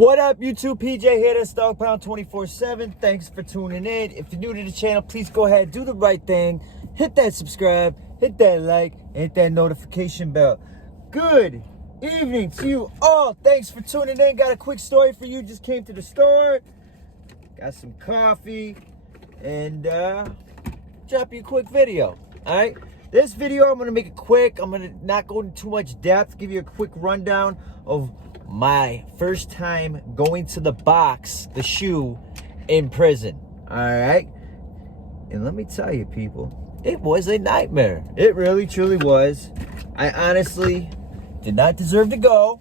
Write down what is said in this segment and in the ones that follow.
What up, YouTube? PJ here, that's Dogpound 24/7. Thanks for tuning in. If you're new to the channel, please go ahead, do the right thing. Hit that subscribe, hit that like, hit that notification bell. Good evening to you all. Thanks for tuning in. Got a quick story for you. Just came to the store, got some coffee, and drop you a quick video. All right. This video, I'm going to make it quick. I'm going to not go into too much depth. Give you a quick rundown of my first time going to the box, the shoe, in prison. All right. And let me tell you, people, it was a nightmare. It really, truly was. I honestly did not deserve to go.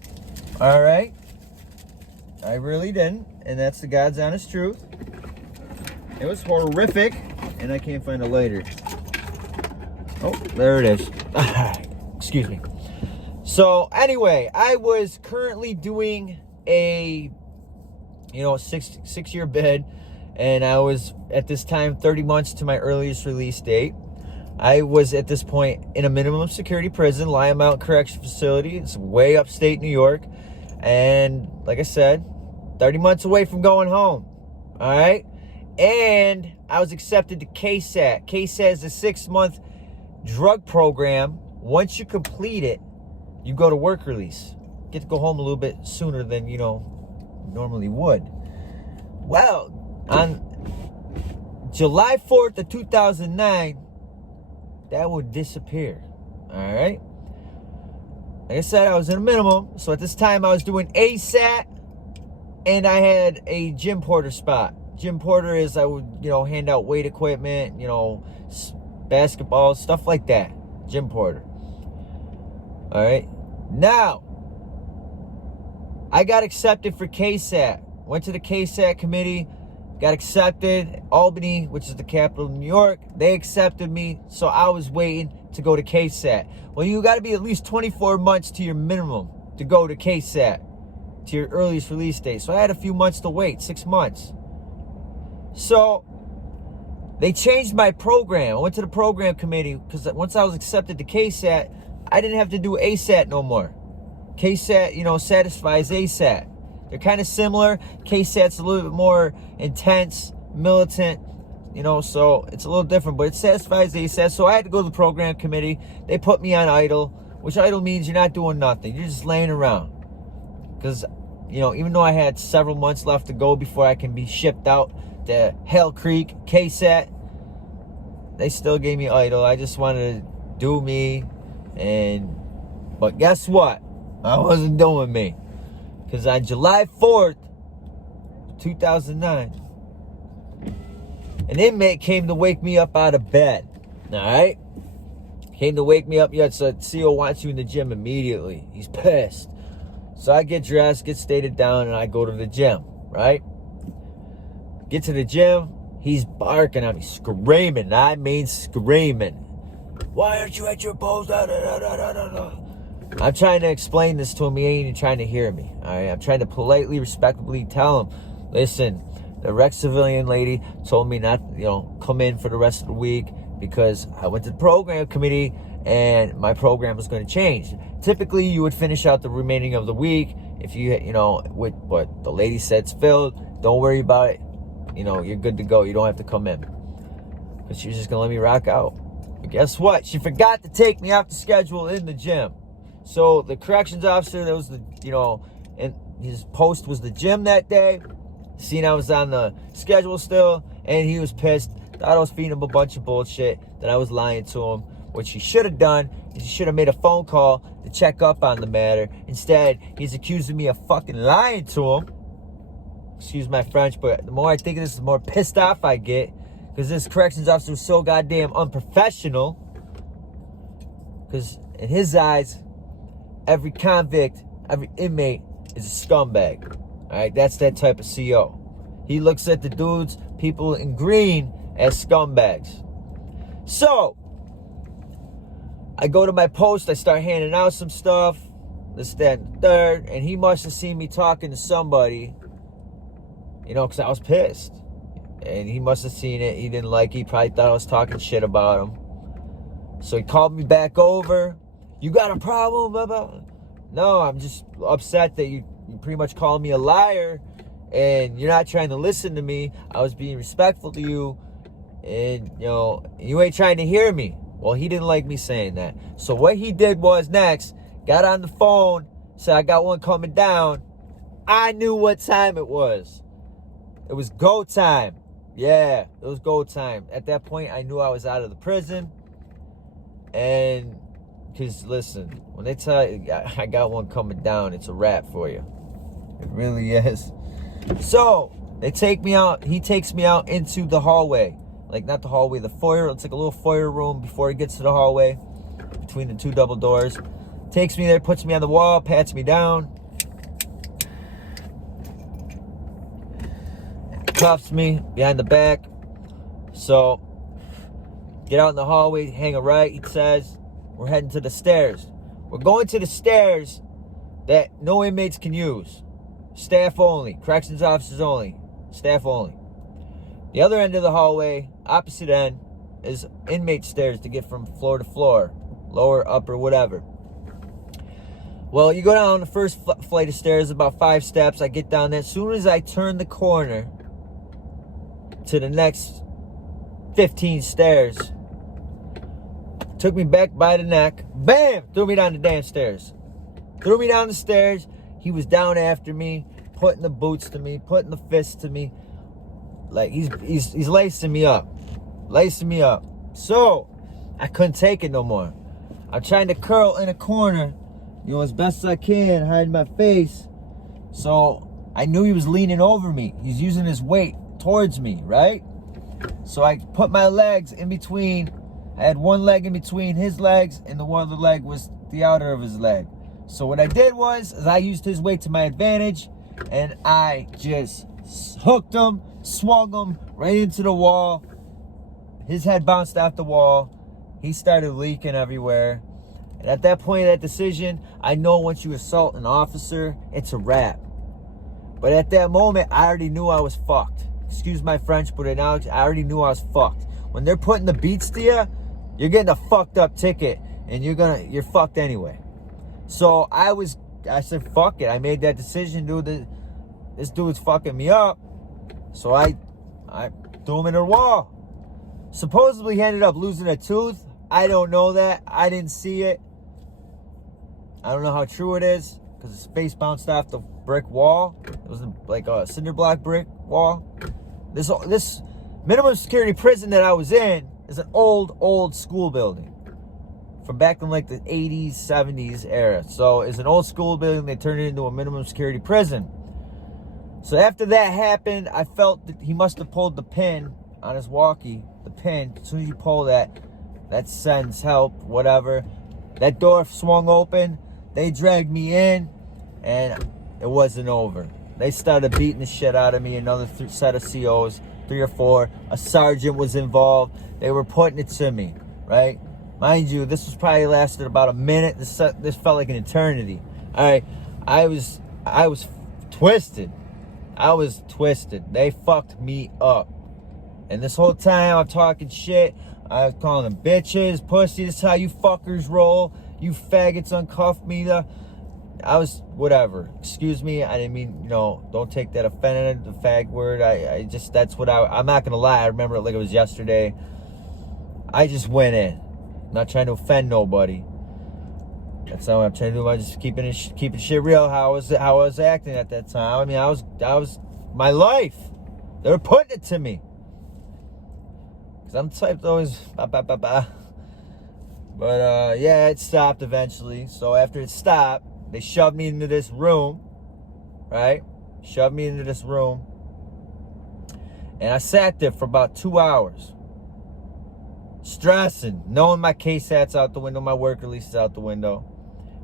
All right. I really didn't. And that's the God's honest truth. It was horrific. And I can't find a lighter. Oh, there it is. Excuse me. So anyway, I was currently doing a, six-year bid, and I was at this time 30 months to my earliest release date. I was at this point in a minimum security prison, Lion Mountain Correctional Facility. It's way upstate New York, and like I said, 30 months away from going home. All right, and I was accepted to KSAT. KSAT is a 6-month drug program. Once you complete it, you go to work release. Get to go home a little bit sooner than normally would. Well, on July 4th of 2009, that would disappear. All right. Like I said, I was in a minimum, so at this time I was doing ASAT, and I had a gym porter spot. Gym porter is I would hand out weight equipment, basketball, stuff like that. Gym porter. All right. Now, I got accepted for KSAT. Went to the KSAT committee, got accepted. Albany, which is the capital of New York, they accepted me. So I was waiting to go to KSAT. Well, you got to be at least 24 months to your minimum to go to KSAT, to your earliest release date. So I had a few months to wait, 6 months. So they changed my program. I went to the program committee because once I was accepted to KSAT, I didn't have to do ASAT no more. KSAT, satisfies ASAT. They're kind of similar. KSAT's a little bit more intense, militant, so it's a little different, but it satisfies ASAT. So I had to go to the program committee. They put me on idle, which idle means you're not doing nothing. You're just laying around. Because, even though I had several months left to go before I can be shipped out to Hell Creek, KSAT, they still gave me idle. I just wanted to do me. But guess what? I wasn't doing me. Because on July 4th, 2009, an inmate came to wake me up out of bed. All right? Came to wake me up. Yeah, so CO wants you in the gym immediately. He's pissed. So I get dressed, get stated down, and I go to the gym. Right? Get to the gym. He's barking at me, screaming. I mean screaming. Why aren't you at your post? I'm trying to explain this to him. He ain't even trying to hear me. All right? I'm trying to politely, respectfully tell him, listen, the Rex civilian lady told me not, come in for the rest of the week because I went to the program committee and my program was going to change. Typically, you would finish out the remaining of the week if you, with what the lady said it's filled. Don't worry about it. You're good to go. You don't have to come in. But she was just going to let me rock out. But guess what? She forgot to take me off the schedule in the gym. So the corrections officer, that was the, and his post was the gym that day. Seen I was on the schedule still, and he was pissed. Thought I was feeding him a bunch of bullshit, that I was lying to him. What he should have done is he should have made a phone call to check up on the matter. Instead, he's accusing me of fucking lying to him. Excuse my French, but the more I think of this, the more pissed off I get. Because this corrections officer was so goddamn unprofessional. Because in his eyes, every convict, every inmate is a scumbag. Alright, that's that type of CO. He looks at the dudes, people in green, as scumbags. So, I go to my post, I start handing out some stuff, this, that, and the third, and he must have seen me talking to somebody, because I was pissed. And he must have seen it. He didn't like it. He probably thought I was talking shit about him. So he called me back over. You got a problem? Blah, blah. No, I'm just upset that you pretty much calling me a liar, and you're not trying to listen to me. I was being respectful to you, and you ain't trying to hear me. Well, he didn't like me saying that. So what he did was next, got on the phone, said, I got one coming down. I knew what time it was. It was go time. Yeah, it was go time. At that point, I knew I was out of the prison. And, because listen, when they tell you, I got one coming down, it's a wrap for you. It really is. So, they take me out. He takes me out into the hallway. Like, not the hallway, the foyer. It's like a little foyer room before he gets to the hallway, between the two double doors. Takes me there, puts me on the wall, pats me down. Cuffs me behind the back. So, get out in the hallway, hang a right, he says. We're heading to the stairs. We're going to the stairs that no inmates can use. Staff only. Corrections officers only. Staff only. The other end of the hallway, opposite end, is inmate stairs to get from floor to floor. Lower, upper, whatever. Well, you go down the first flight of stairs, about 5 steps. I get down there. As soon as I turn the corner to the next 15 stairs, took me back by the neck, bam, threw me down the damn stairs. Threw me down the stairs. He was down after me, putting the boots to me, putting the fists to me. Like, he's lacing me up. Lacing me up. So, I couldn't take it no more. I'm trying to curl in a corner, as best as I can, hide my face. So, I knew he was leaning over me. He's using his weight towards me, right? So, I put my legs in between. I had one leg in between his legs, and the one other leg was the outer of his leg. So what I did was I used his weight to my advantage, and I just hooked him, swung him right into the wall. His head bounced off the wall. He started leaking everywhere. And at that point of that decision, I know once you assault an officer, it's a wrap. But at that moment, I already knew I was fucked. Excuse my French, but I already knew I was fucked. When they're putting the beats to you, you're getting a fucked up ticket, and you're fucked anyway. So I said, fuck it. I made that decision, dude. This dude's fucking me up. So I threw him in the wall. Supposedly he ended up losing a tooth. I don't know that. I didn't see it. I don't know how true it is, because his face bounced off the brick wall. It was like a cinder block brick wall. This minimum security prison that I was in is an old school building from back in like the 80s, 70s era. So it's an old school building. They turned it into a minimum security prison. So after that happened, I felt that he must have pulled the pin on his walkie. The pin, as soon as you pull that sends help, whatever. That door swung open. They dragged me in, and it wasn't over. They started beating the shit out of me. Another set of COs, 3 or 4. A sergeant was involved. They were putting it to me, right? Mind you, this was probably lasted about a minute. This felt like an eternity. All right, I was twisted. I was twisted. They fucked me up. And this whole time I'm talking shit. I was calling them bitches, pussy. This is how you fuckers roll. You faggots uncuff me. I was, whatever. Excuse me. I didn't mean, don't take that offended, the fag word. I'm not going to lie. I remember it like it was yesterday. I just went in. I'm not trying to offend nobody. That's how I'm trying to do. I'm just keeping shit real. How I was acting at that time. I mean, I was my life. They were putting it to me. Because I'm the type to always, But, yeah, it stopped eventually. So after it stopped, they shoved me into this room, right? Shoved me into this room. And I sat there for about 2 hours. Stressing. Knowing my case hat's out the window, my work release is out the window.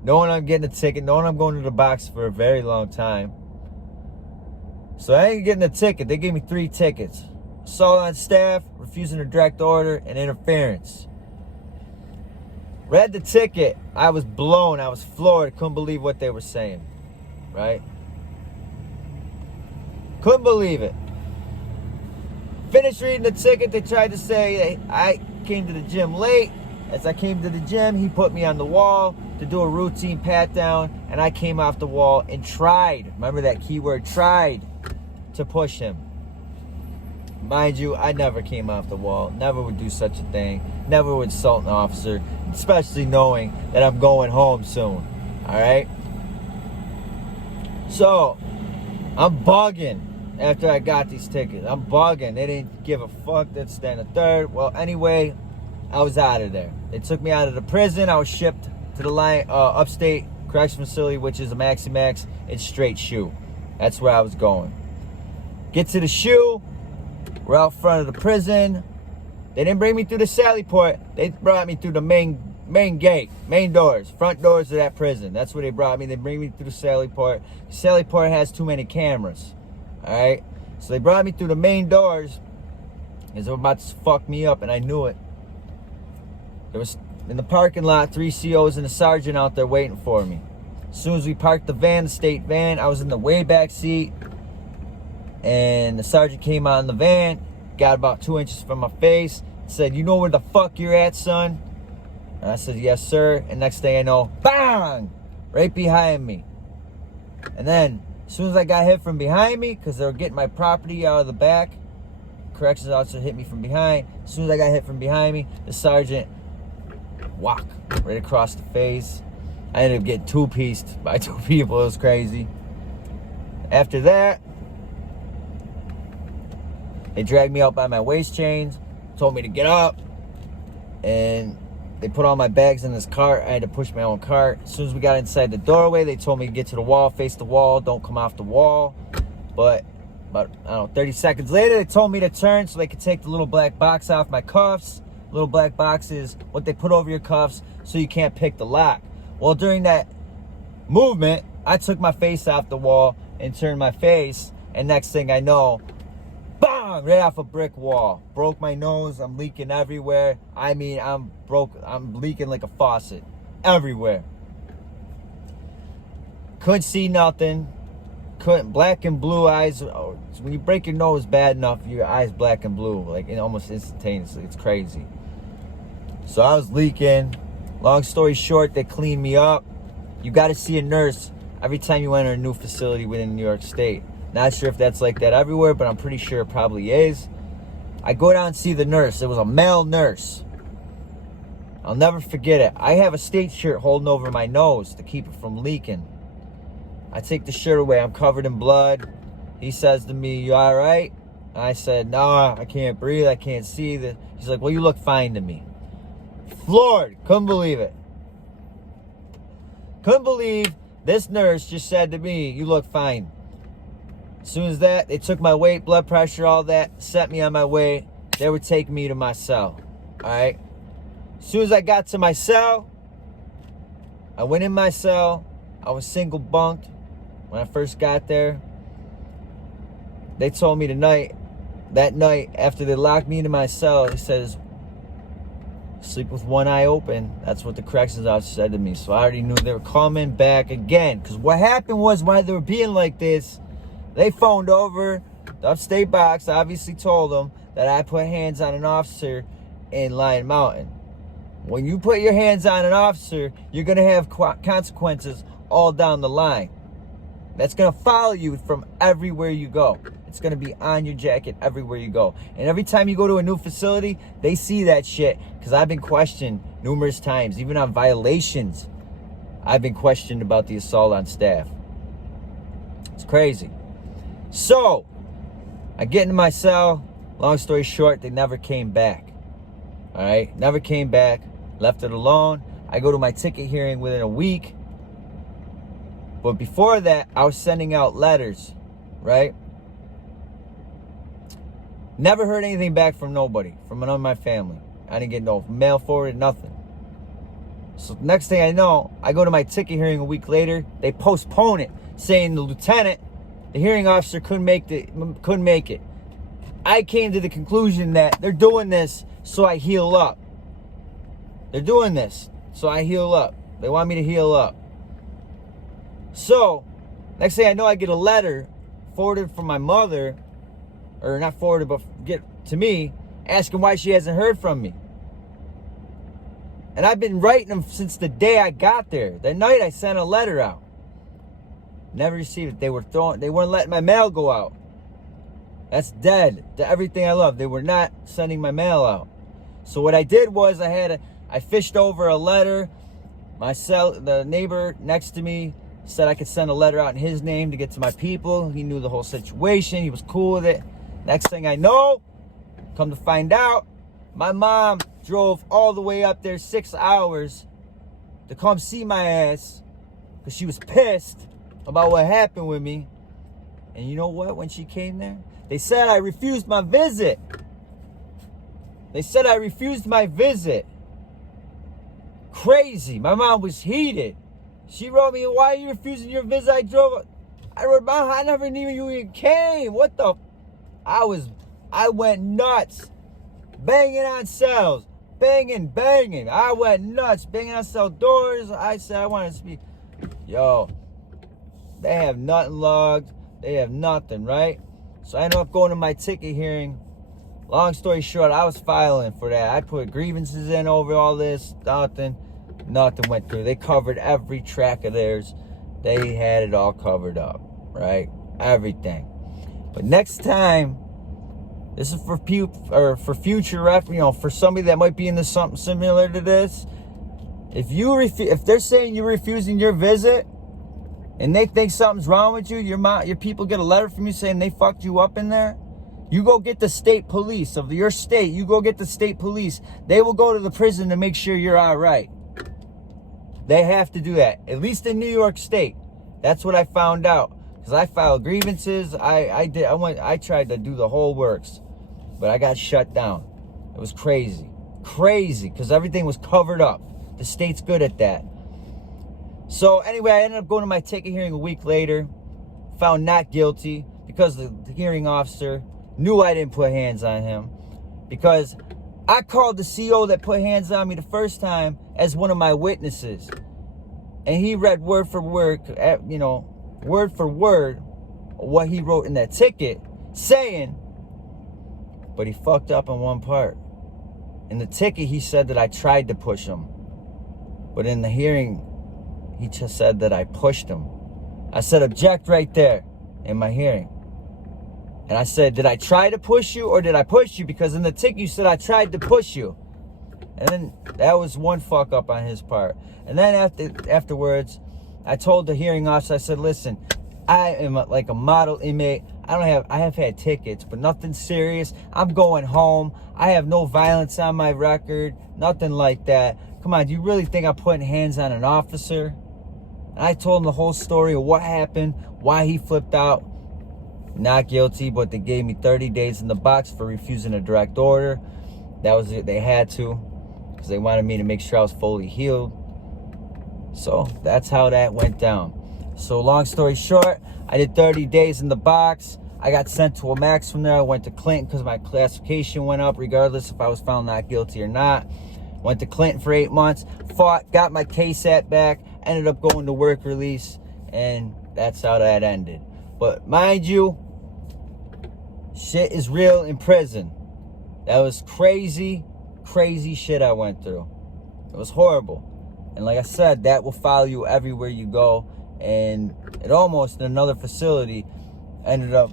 Knowing I'm getting a ticket. Knowing I'm going to the box for a very long time. So I ain't getting a ticket. They gave me 3 tickets. Assault on staff, refusing a direct order, and interference. Read the ticket. I was blown. I was floored. Couldn't believe what they were saying. Right? Couldn't believe it. Finished reading the ticket. They tried to say I came to the gym late. As I came to the gym, he put me on the wall. to do a routine pat down, and I came off the wall and tried, remember that keyword, tried to push him. Mind you, I never came off the wall, never would do such a thing, never would insult an officer, especially knowing that I'm going home soon, all right? So, I'm bugging after I got these tickets. I'm bugging. They didn't give a fuck, this, that, and the third. Well, anyway, I was out of there. They took me out of the prison. I was shipped to the upstate correctional facility, which is a Maxi Max. It's straight shoe. That's where I was going. Get to the shoe. We're out front of the prison. They didn't bring me through the Sally Port. They brought me through the main gate, main doors, front doors of that prison. That's where they brought me. They bring me through the Sally Port. Sally Port has too many cameras. All right? So they brought me through the main doors because they were about to fuck me up, and I knew it. There was, in the parking lot, 3 COs and a sergeant out there waiting for me. As soon as we parked the van, the state van, I was in the way back seat, and the sergeant came out in the van, got about 2 inches from my face, said, "You know where the fuck you're at, son?" And I said, "Yes, sir." And next thing I know, bang! Right behind me. And then, as soon as I got hit from behind me, because they were getting my property out of the back, corrections officer hit me from behind. As soon as I got hit from behind me, the sergeant, whack, right across the face. I ended up getting two-pieced by 2 people. It was crazy. After that, they dragged me out by my waist chains, told me to get up, and they put all my bags in this cart. I had to push my own cart. As soon as we got inside the doorway, they told me to get to the wall, face the wall, don't come off the wall. But about, I don't know, 30 seconds later, they told me to turn so they could take the little black box off my cuffs. Little black box is what they put over your cuffs so you can't pick the lock. Well, during that movement, I took my face off the wall and turned my face, and next thing I know, bang, right off a brick wall. Broke my nose. I'm leaking everywhere. I mean, I'm leaking like a faucet everywhere. Couldn't see nothing. Couldn't, black and blue eyes. Oh, when you break your nose bad enough, your eyes black and blue, like almost instantaneously. It's crazy. So I was leaking. Long story short, they cleaned me up. You got to see a nurse every time you enter a new facility within New York State. Not sure if that's like that everywhere, but I'm pretty sure it probably is. I go down and see the nurse. It was a male nurse. I'll never forget it. I have a state shirt holding over my nose to keep it from leaking. I take the shirt away. I'm covered in blood. He says to me, "You all right?" I said, "No, I can't breathe. I can't see." He's like, "Well, you look fine to me." Floored. Couldn't believe it. Couldn't believe this nurse just said to me, "You look fine." As soon as that, they took my weight, blood pressure, all that, set me on my way. They were taking me to my cell. All right? As soon as I got to my cell, I went in my cell. I was single bunked when I first got there. They told me that night, after they locked me into my cell, he says, "Sleep with one eye open." That's what the corrections officer said to me. So I already knew they were coming back again. Because what happened was, while they were being like this, they phoned over the upstate box, obviously told them that I put hands on an officer in Lion Mountain. When you put your hands on an officer, you're going to have consequences all down the line. That's going to follow you from everywhere you go. It's going to be on your jacket everywhere you go. And every time you go to a new facility, they see that shit. Because I've been questioned numerous times. Even on violations, I've been questioned about the assault on staff. It's crazy. So, I get into my cell. Long story short, they never came back. All right? Never came back. Left it alone. I go to my ticket hearing within a week. But before that, I was sending out letters, right? Never heard anything back from nobody, from none of my family. I didn't get no mail forwarded, nothing. So next thing I know, I go to my ticket hearing a week later. They postpone it, saying the lieutenant, the hearing officer, couldn't make it. I came to the conclusion that they're doing this so I heal up. They're doing this so I heal up. They want me to heal up. So, next thing I know, I get a letter forwarded from my mother, or not forwarded, but get to me, asking why she hasn't heard from me. And I've been writing them since the day I got there. That night I sent a letter out. Never received it. They weren't letting my mail go out. That's dead to everything I love. They were not sending my mail out. So what I did was I fished over a letter. The neighbor next to me said I could send a letter out in his name to get to my people. He knew the whole situation. He was cool with it. Next thing I know, come to find out, my mom drove all the way up there 6 hours to come see my ass because she was pissed about what happened with me. And you know what? When she came there, they said I refused my visit. Crazy. My mom was heated. She wrote me, why are you refusing your visit? I wrote, Mom, I never knew you even came. What the? I went nuts. Banging on cells. Banging. I went nuts. Banging on cell doors. I said, I want to speak. Yo, they have nothing logged. They have nothing, right? So I ended up going to my ticket hearing. Long story short, I was filing for that. I put grievances in over all this. Nothing went through. They covered every track of theirs. They had it all covered up, right? Everything. But next time, this is for future ref, for somebody that might be into something similar to this. If they're saying you're refusing your visit, and they think something's wrong with you, your people get a letter from you saying they fucked you up in there, you go get the state police of your state. You go get the state police. They will go to the prison to make sure you're all right. They have to do that, at least in New York State. That's what I found out, because I filed grievances. I tried to do the whole works, but I got shut down. It was crazy, because everything was covered up. The state's good at that. So anyway, I ended up going to my ticket hearing a week later, found not guilty because the hearing officer knew I didn't put hands on him, because I called the CO that put hands on me the first time as one of my witnesses. And he read word for word what he wrote in that ticket, saying, but he fucked up on one part. In the ticket, he said that I tried to push him. But in the hearing, he just said that I pushed him. I said, object right there in my hearing. And I said, did I try to push you or did I push you? Because in the ticket, you said I tried to push you. And then that was one fuck up on his part. And then afterwards, I told the hearing officer, I said, listen, I am like a model inmate. I have had tickets, but nothing serious. I'm going home. I have no violence on my record. Nothing like that. Come on, do you really think I'm putting hands on an officer? And I told him the whole story of what happened, why he flipped out. Not guilty, but they gave me 30 days in the box for refusing a direct order. That was it. They had to, because they wanted me to make sure I was fully healed. So that's how that went down. So long story short, I did 30 days in the box. I got sent to a max from there. I went to Clinton because my classification went up regardless if I was found not guilty or not. Went to Clinton for 8 months, fought, got my KSAT back, ended up going to work release, and that's how that ended. But mind you, shit is real in prison. That was crazy shit I went through. It was horrible. And like I said, that will follow you everywhere you go. And it almost, in another facility, ended up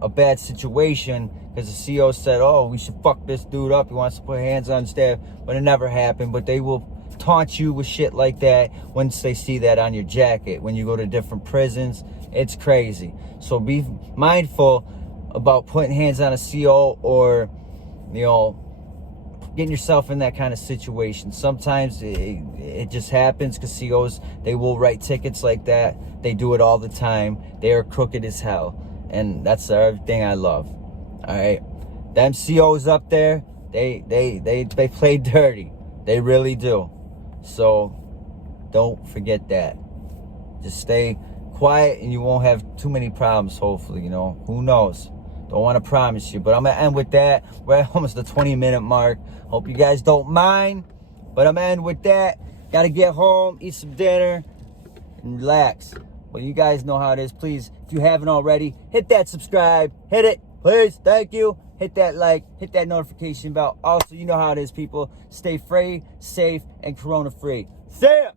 a bad situation because the CO said, oh, we should fuck this dude up. He wants to put hands on staff. But it never happened. But they will taunt you with shit like that once they see that on your jacket. When you go to different prisons, it's crazy. So be mindful about putting hands on a CO or, getting yourself in that kind of situation. Sometimes it just happens because COs, they will write tickets like that. They do it all the time. They are crooked as hell. And that's everything I love. All right. Them COs up there, they play dirty. They really do. So don't forget that. Just stay quiet and you won't have too many problems, hopefully, Who knows? Don't want to promise you, but I'm going to end with that. We're at almost the 20-minute mark. Hope you guys don't mind, but I'm going to end with that. Got to get home, eat some dinner, and relax. Well, you guys know how it is. Please, if you haven't already, hit that subscribe. Hit it, please. Thank you. hit that like, hit that notification bell. Also, you know how it is, people. Stay free, safe, and corona free. See ya!